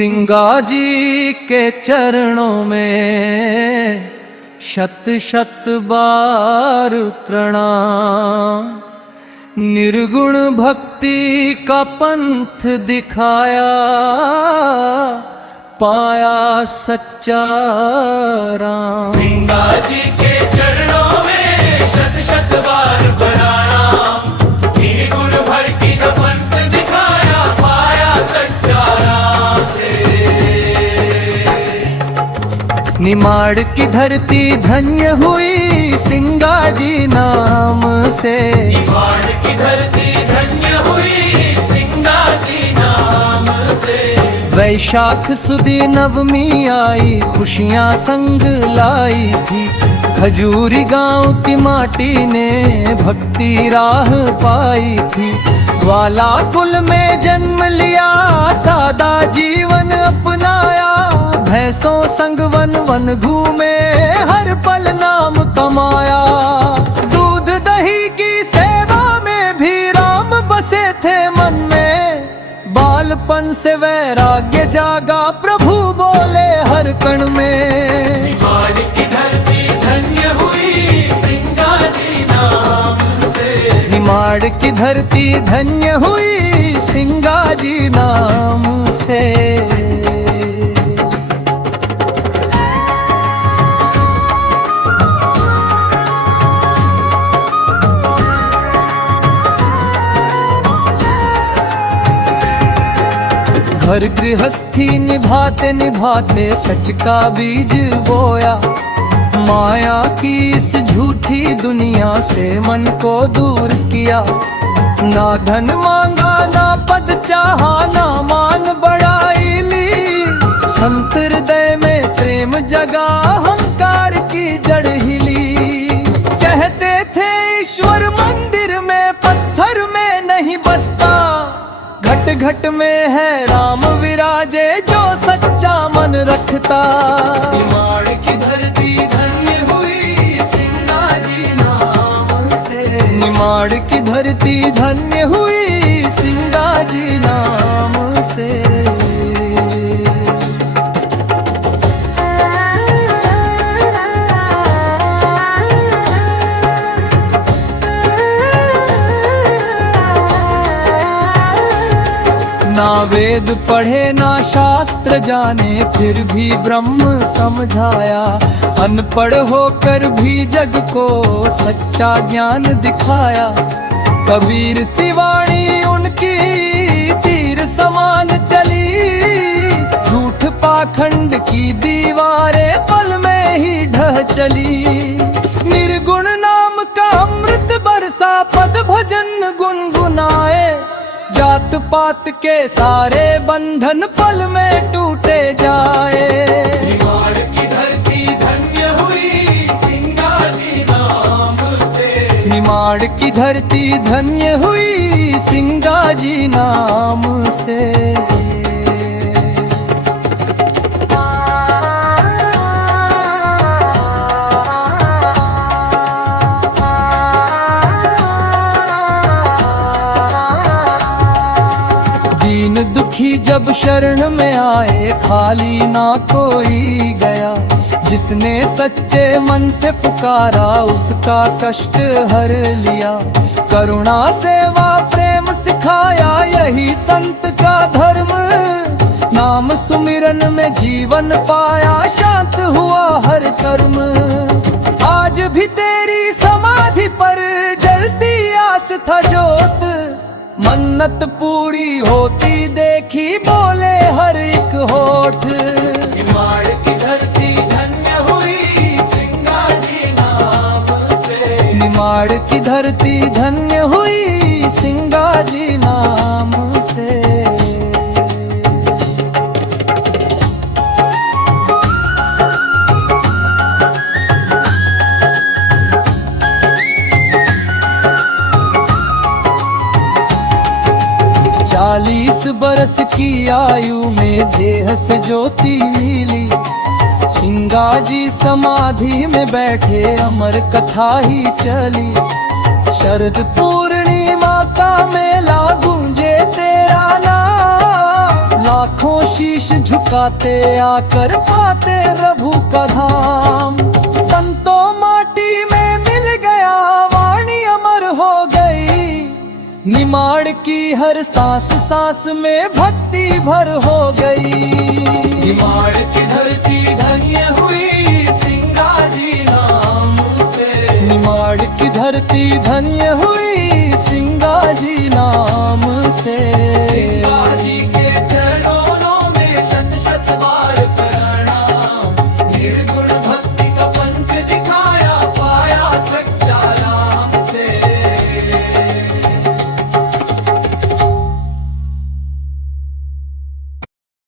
सिंगा जी के चरणों में शत शत बार प्रणाम। निर्गुण भक्ति का पंथ दिखाया, पाया सच्चा राम। सिंगा जी के चरणों में शत शत बार प्रणाम। निर्गुण भक्ति का पंथ दिखाया, पाया सच्चा राम से। निमाड़ की धरती धन्य हुई सिंगा जी नाम से। निमाड़ की धरती धन्य हुई सिंगा जी नाम से। वैशाख सुदी नवमी आई, खुशियां संग लाई थी। खजूरी गांव की माटी ने भक्ति राह पाई थी। ग्वाला कुल में जन्म लिया, सादा जीवन अपनाया। भैंसों संग वन वन घूमे, हर पल नाम कमाया। दूध दही की सेवा में भी राम बसे थे मन में। बालपन से वैराग्य जागा, प्रभु बोले हर कण में। निमाड़ की धरती धन्य हुई सिंगा जी नाम से। निमाड़ की धरती धन्य हुई सिंगा जी नाम से। घर गृहस्थी निभाते निभाते सच का बीज बोया। माया की इस झूठी दुनिया से मन को दूर किया। ना धन मांगा ना पद चाहा, ना मान बढ़ाई ली। संत हृदय में प्रेम जगा, अहंकार की जड़ हिली। कहते थे ईश्वर मंदिर में, पत्थर में नहीं बसता। घट घट में है राम विराजे, जो सच्चा मन रखता। निमाड़ की धरती धन्य हुई सिंगा जी नाम से। निमाड़ की धरती धन्य हुई सिंगा जी नाम से। ना वेद पढ़े ना शास्त्र जाने, फिर भी ब्रह्म समझाया। अनपढ़ होकर भी जग को सच्चा ज्ञान दिखाया। कबीर सिवाणी उनकी तीर समान चली। झूठ पाखंड की दीवारें पल में ही ढह चली। निर्गुण नाम का अमृत बरसा, पद भजन गुनगुनाए। जात पात के सारे बंधन पल में टूटे जाए। निमाड़ की धरती धन्य हुई सिंगा जी नाम से। निमाड़ की धरती धन्य हुई सिंगा जी नाम से। दीन दुखी जब शरण में आए, खाली ना कोई गया। जिसने सच्चे मन से पुकारा, उसका कष्ट हर लिया। करुणा सेवा प्रेम सिखाया, यही संत का धर्म। नाम सुमिरन में जीवन पाया, शांत हुआ हर कर्म। आज भी तेरी समाधि पर जलती आस था जोत। मन्नत पूरी होती देखी, बोले हर एक होठ। निमाड़ की धरती धन्य हुई सिंगा जी नाम से। निमाड़ की धरती धन्य हुई सिंगा जी नाम से। चालीस बरस की आयु में देह से ज्योति मिली। सिंगा जी समाधि में बैठे, अमर कथा ही चली। शरद पूर्णिमा का मेला गूंजे तेरा नाम। लाखों शीश झुकाते आकर पाते प्रभु का धाम। तन तो माटी में मिल गया, वाणी अमर हो गई। निमाड़ की हर सांस सांस में भक्ति भर हो गई। निमाड़ की धरती धन्य हुई सिंगा जी नाम से। निमाड़ की धरती धन्य हुई सिंगा जी नाम से।